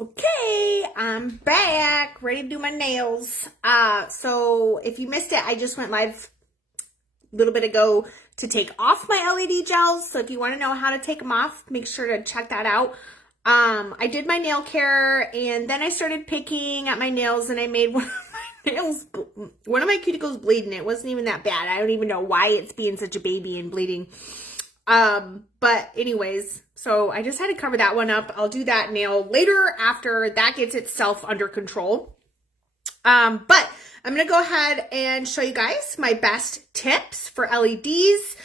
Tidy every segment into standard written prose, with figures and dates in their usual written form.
Okay, I'm back, ready to do my nails. So if you missed it, I just went live a little bit ago to take off my LED gels. So if you want to know how to take them off, make sure to check that out. I did my nail care and then I started picking at my nails and I made one of my nails, one of my cuticles bleeding. It wasn't even that bad. I don't even know why it's being such a baby and bleeding. But anyways, so I just had to cover that one up. I'll do that nail later after that gets itself under control. But I'm going to go ahead and show you guys my best tips for LEDs.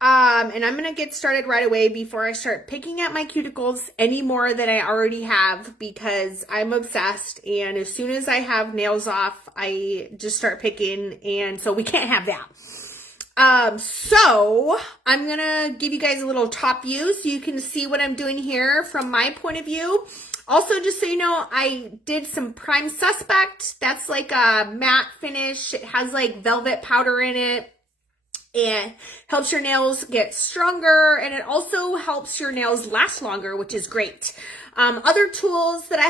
And I'm going to get started right away before I start picking at my cuticles any more than I already have because I'm obsessed. And as soon as I have nails off, I just start picking. And so we can't have that. So I'm going to give you guys a little top view so you can see what I'm doing here from my point of view. Also, just so you know, I did some Prime Suspect. That's like a matte finish. It has like velvet powder in it and helps your nails get stronger. And it also helps your nails last longer, which is great. Other tools that I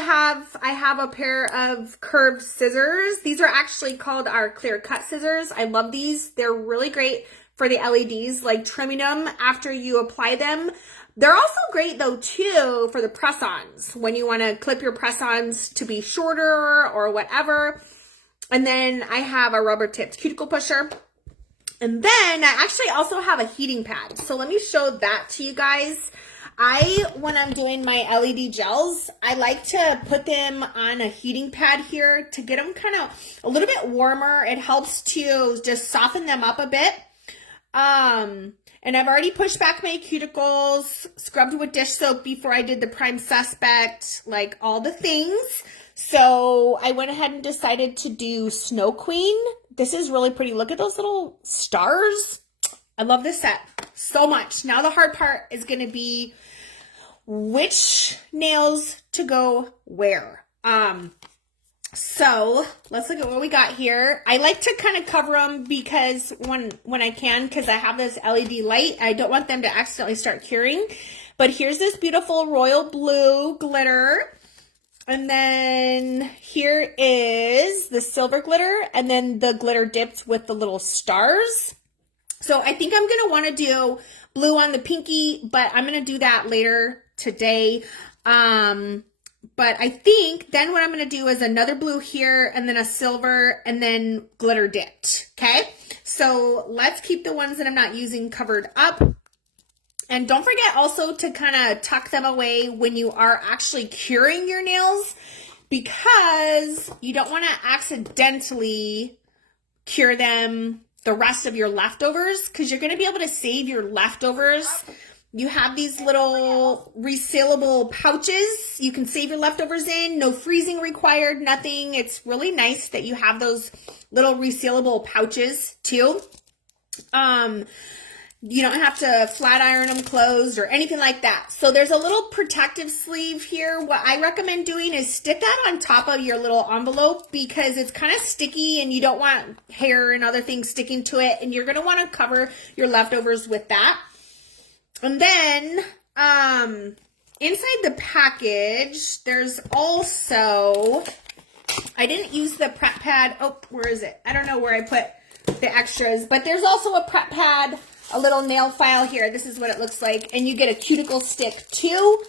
have a pair of curved scissors. These are actually called our clear cut scissors. I love these. They're really great for the LEDs, like trimming them after you apply them. They're also great though too for the press-ons when you want to clip your press-ons to be shorter or whatever. And then I have a rubber tipped cuticle pusher. And then I actually also have a heating pad. So let me show that to you guys. When I'm doing my LED gels, I like to put them on a heating pad here to get them kind of a little bit warmer. It helps to just soften them up a bit. And I've already pushed back my cuticles, scrubbed with dish soap before I did the Prime Suspect, like all the things. So I went ahead and decided to do Snow Queen. This is really pretty. Look at those little stars. I love this set so much. Now the hard part is going to be which nails to go where. So let's look at what we got here. I like to kind of cover them because when I can, because I have this LED light, I don't want them to accidentally start curing. But here's this beautiful royal blue glitter. And then here is the silver glitter and then the glitter dipped with the little stars. So I think I'm going to want to do blue on the pinky, but I'm going to do that later today. But I think then what I'm going to do is another blue here and then a silver and then glitter dipped. Okay. So let's keep the ones that I'm not using covered up. And don't forget also to kind of tuck them away when you are actually curing your nails because you don't want to accidentally cure them the rest of your leftovers because you're going to be able to save your leftovers. You have these little resealable pouches you can save your leftovers in. No freezing required, nothing. It's really nice that you have those little resealable pouches too. You don't have to flat iron them closed or anything like that. So there's a little protective sleeve here. What I recommend doing is stick that on top of your little envelope because it's kind of sticky and you don't want hair and other things sticking to it. And you're going to want to cover your leftovers with that. And then inside the package, there's also, I didn't use the prep pad. Oh, where is it? I don't know where I put the extras, but there's also a prep pad. A little nail file here. This is what it looks like. And you get a cuticle stick too.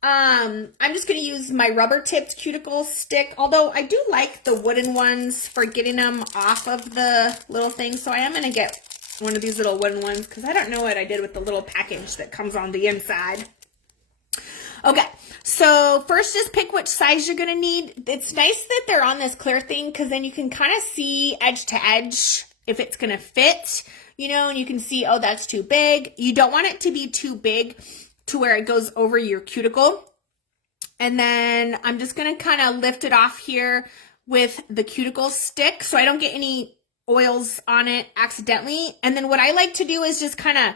I'm just going to use my rubber tipped cuticle stick. Although I do like the wooden ones for getting them off of the little thing. So I am going to get one of these little wooden ones because I don't know what I did with the little package that comes on the inside. Okay, so first just pick which size you're going to need. It's nice that they're on this clear thing because then you can kind of see edge to edge if it's going to fit. You know, and you can see, oh, that's too big. You don't want it to be too big to where it goes over your cuticle. And then I'm just going to kind of lift it off here with the cuticle stick so I don't get any oils on it accidentally. And then what I like to do is just kind of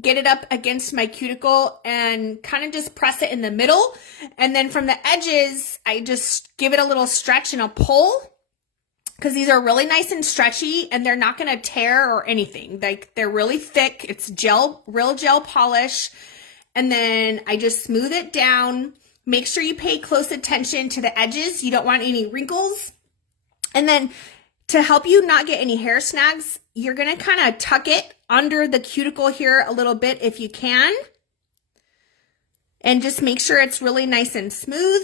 get it up against my cuticle and kind of just press it in the middle. And then from the edges, I just give it a little stretch and a pull. Because these are really nice and stretchy and they're not going to tear or anything. Like they're really thick. It's gel, real gel polish. And then I just smooth it down Make sure you pay close attention to the edges. You don't want any wrinkles. And then to help you not get any hair snags, you're going to kind of tuck it under the cuticle here a little bit if you can. And just make sure it's really nice and smooth.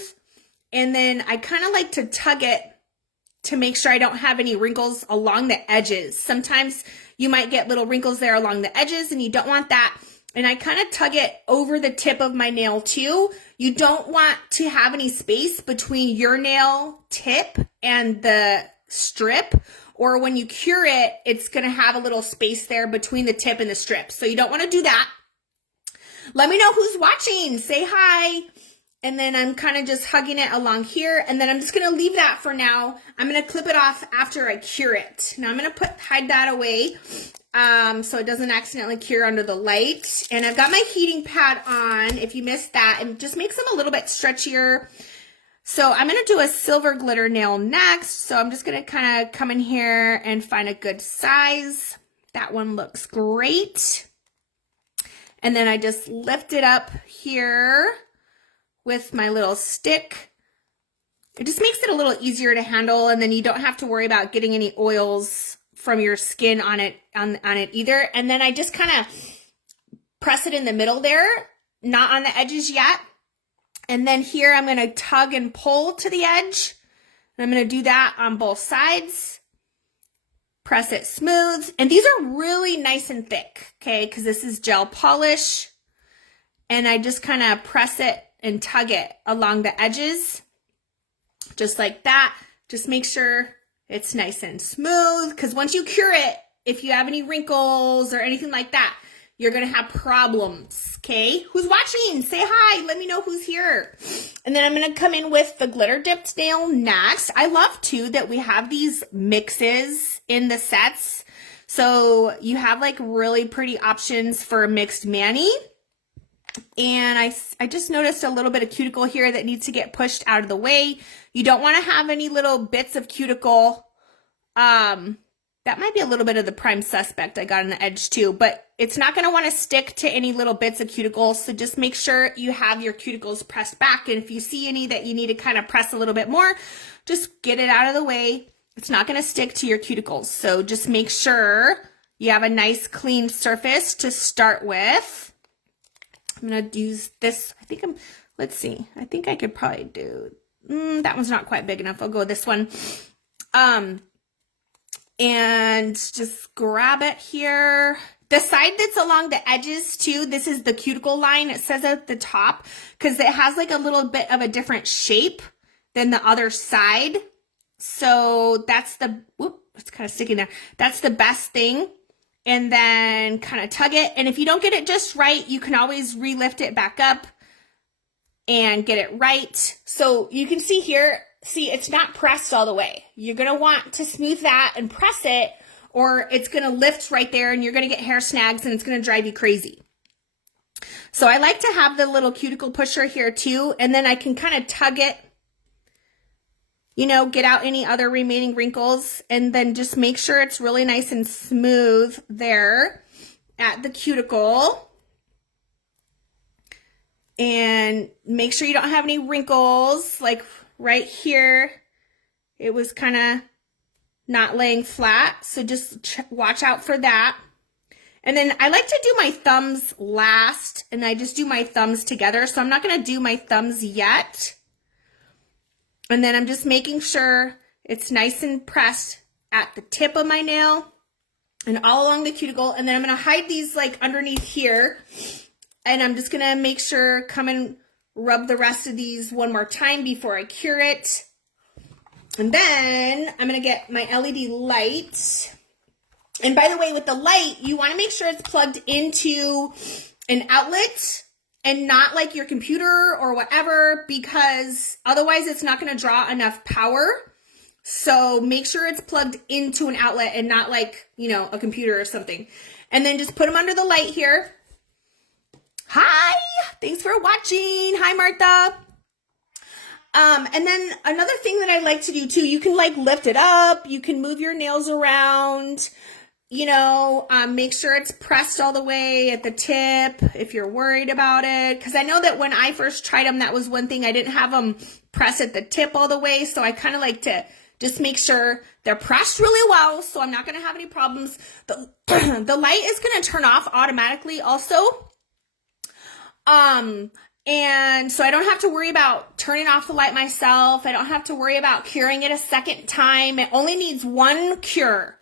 And then I kind of like to tug it to make sure I don't have any wrinkles along the edges. Sometimes you might get little wrinkles there along the edges and you don't want that. And I kind of tug it over the tip of my nail too. You don't want to have any space between your nail tip and the strip, or when you cure it, it's going to have a little space there between the tip and the strip. So you don't want to do that. Let me know who's watching. Say hi. And then I'm kind of just hugging it along here. And then I'm just going to leave that for now. I'm going to clip it off after I cure it. Now I'm going to hide that away so it doesn't accidentally cure under the light. And I've got my heating pad on, if you missed that. It just makes them a little bit stretchier. So I'm going to do a silver glitter nail next. So I'm just going to kind of come in here and find a good size. That one looks great. And then I just lift it up here with my little stick. It just makes it a little easier to handle, and then you don't have to worry about getting any oils from your skin on it either. And then I just kind of press it in the middle there, not on the edges yet. And then here I'm going to tug and pull to the edge. And I'm going to do that on both sides. Press it smooth. And these are really nice and thick, okay, because this is gel polish. And I just kind of press it and tug it along the edges, just like that. Just make sure it's nice and smooth, because once you cure it, if you have any wrinkles or anything like that, you're going to have problems, okay? Who's watching? Say hi. Let me know who's here. And then I'm going to come in with the glitter dipped nail next. I love, too, that we have these mixes in the sets. So you have, like, really pretty options for a mixed mani. And I just noticed a little bit of cuticle here that needs to get pushed out of the way. You don't want to have any little bits of cuticle. That might be a little bit of the prime suspect I got on the edge too, but it's not going to want to stick to any little bits of cuticle. So just make sure you have your cuticles pressed back. And if you see any that you need to kind of press a little bit more, just get it out of the way. It's not going to stick to your cuticles. So just make sure you have a nice clean surface to start with. I'm going to use this. Let's see. I think I could probably do, that one's not quite big enough. I'll go with this one. And just grab it here. The side that's along the edges too, this is the cuticle line. It says at the top, because it has like a little bit of a different shape than the other side. So that's it's kind of sticking there. That's the best thing. And then kind of tug it. And if you don't get it just right, you can always relift it back up and get it right. So you can see here, it's not pressed all the way. You're going to want to smooth that and press it, or it's going to lift right there and you're going to get hair snags and it's going to drive you crazy. So I like to have the little cuticle pusher here too. And then I can kind of tug it, get out any other remaining wrinkles, and then just make sure it's really nice and smooth there at the cuticle. And make sure you don't have any wrinkles, like right here. It was kind of not laying flat, so just watch out for that. And then I like to do my thumbs last, and I just do my thumbs together, so I'm not going to do my thumbs yet. And then I'm just making sure it's nice and pressed at the tip of my nail and all along the cuticle. And then I'm going to hide these like underneath here. And I'm just going to make sure, come and rub the rest of these one more time before I cure it. And then I'm going to get my LED light. And by the way, with the light, you want to make sure it's plugged into an outlet and not like your computer or whatever, because otherwise it's not going to draw enough power. So make sure it's plugged into an outlet and not like, a computer or something. And then just put them under the light here. Hi, thanks for watching. Hi, Martha. And then another thing that I like to do too, you can like lift it up. You can move your nails around. make sure it's pressed all the way at the tip if you're worried about it. Because I know that when I first tried them, that was one thing. I didn't have them press at the tip all the way. So I kind of like to just make sure they're pressed really well. So I'm not going to have any problems. The light is going to turn off automatically also. And so I don't have to worry about turning off the light myself. I don't have to worry about curing it a second time. It only needs one cure.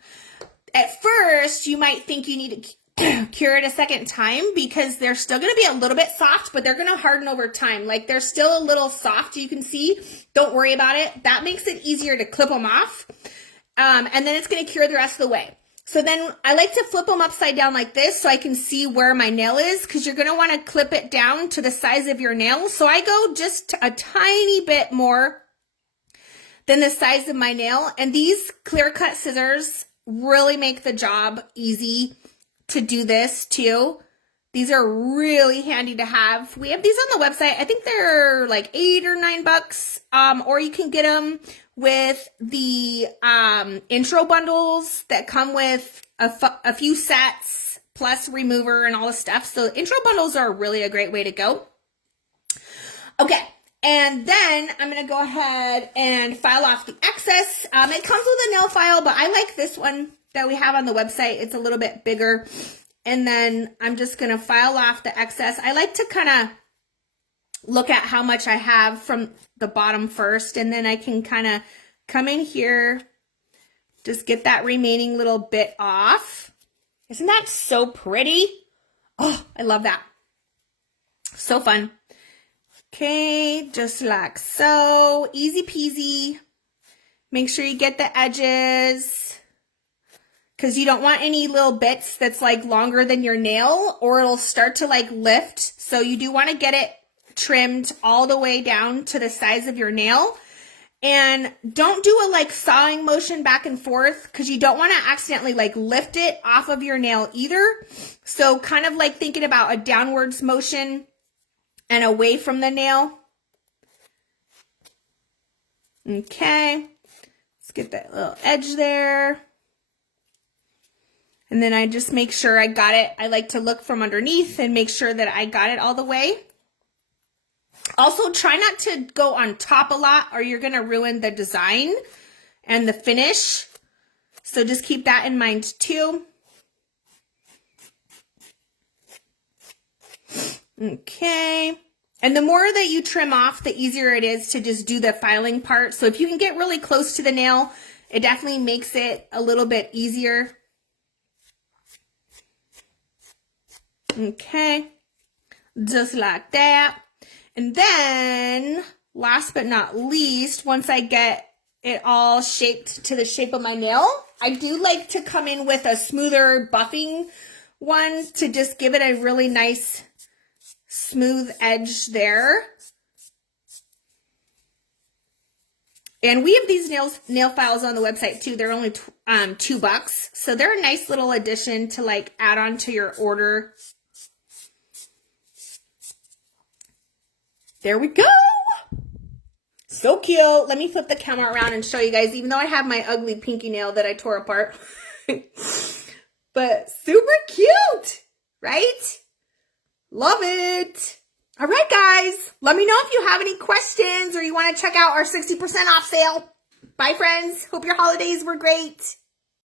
At first, you might think you need to cure it a second time because they're still going to be a little bit soft, but they're going to harden over time. Like they're still a little soft, you can see. Don't worry about it. That makes it easier to clip them off. And then it's going to cure the rest of the way. So then I like to flip them upside down like this so I can see where my nail is because you're going to want to clip it down to the size of your nail. So I go just a tiny bit more than the size of my nail. And these clear cut scissors really make the job easy to do this too. These are really handy to have. We have these on the website. I think they're like $8 or $9. Or you can get them with the intro bundles that come with a few sets plus remover and all the stuff. So intro bundles are really a great way to go. Okay. And then I'm going to go ahead and file off the excess. It comes with a nail file, but I like this one that we have on the website. It's a little bit bigger. And then I'm just going to file off the excess. I like to kind of look at how much I have from the bottom first. And then I can kind of come in here, just get that remaining little bit off. Isn't that so pretty? Oh, I love that. So fun. Okay, just like so, easy peasy. Make sure you get the edges because you don't want any little bits that's like longer than your nail or it'll start to like lift. So you do want to get it trimmed all the way down to the size of your nail. And don't do a like sawing motion back and forth because you don't want to accidentally like lift it off of your nail either. So kind of like thinking about a downwards motion and away from the nail. Okay, let's get that little edge there. And then I just make sure I got it. I like to look from underneath and make sure that I got it all the way. Also, try not to go on top a lot or you're gonna ruin the design and the finish. So just keep that in mind too. Okay. And the more that you trim off, the easier it is to just do the filing part. So if you can get really close to the nail, it definitely makes it a little bit easier. Okay. Just like that. And then, last but not least, once I get it all shaped to the shape of my nail, I do like to come in with a smoother buffing one to just give it a really nice smooth edge there. And we have these nail files on the website too. They're only $2, so they're a nice little addition to like add on to your order. There we go. So cute. Let me flip the camera around and show you guys, even though I have my ugly pinky nail that I tore apart. But super cute, right? Love it. All right, guys. Let me know if you have any questions or you want to check out our 60% off sale. Bye, friends. Hope your holidays were great.